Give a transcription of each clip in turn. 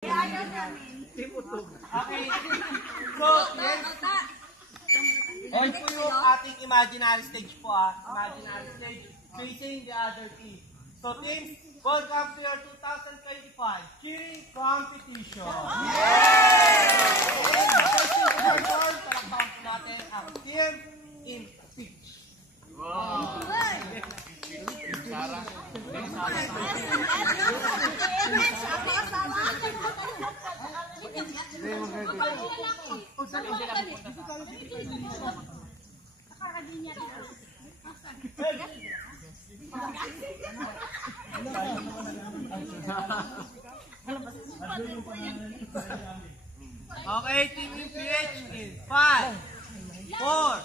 Okay. So, yes. Ito po yung ating imaginary stage po Imaginary stage facing the other team. So, teams, welcome to your 2025 cheering competition. Palakpakan po natin ang team in pitch. Wow! Okay, team in pitch in 5, 4,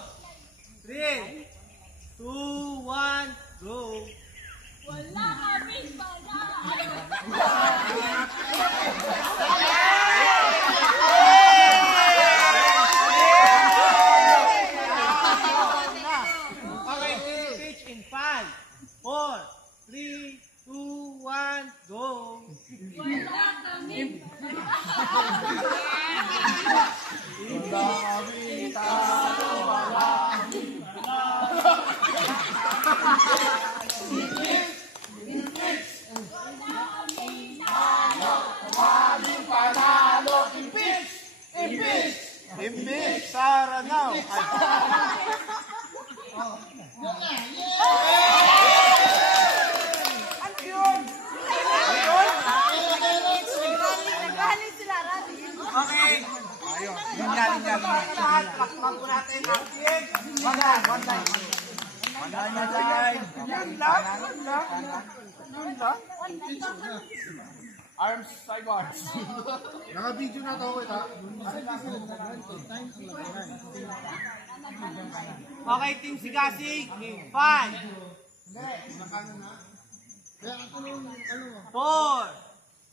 3, 2, 1, go! Wala kaming bala! Okay, team in pitch in 5, 4, 3, 2, 1, go! Wala kaming Impeach! Sara now! Okay! Linya. Lakpan ko natin ang team. One line. Yun lang. Arms sideways. Naka-video na to kita. Okay, team Sigasig. 5, 4.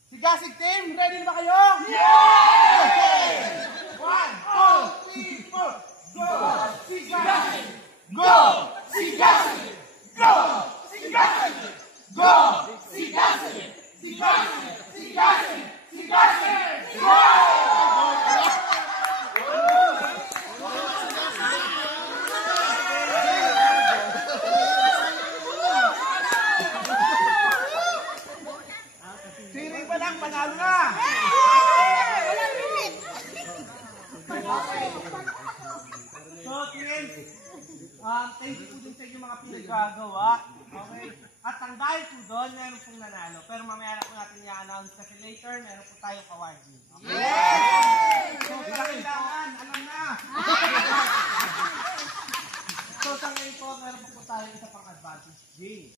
Sigasig team, ready na ba kayo? Yeah! 1, 2, 3, 4. Go! Sigasig! Go! Sigasig! Go! Sigasig! Go! Sigasig! Sigasig! Go! Siring pa lang, panalo na! So, friends, thank you po dun sa inyong mga pinagagawa. Okay? At ang dahil po doon, meron pong nanalo. Pero mamaya na po natin i-announce kasi later, meron po tayong awarding. Okay? So, kailangan, alam na! So, sa ngayon po, meron po tayong isa pang advantage game.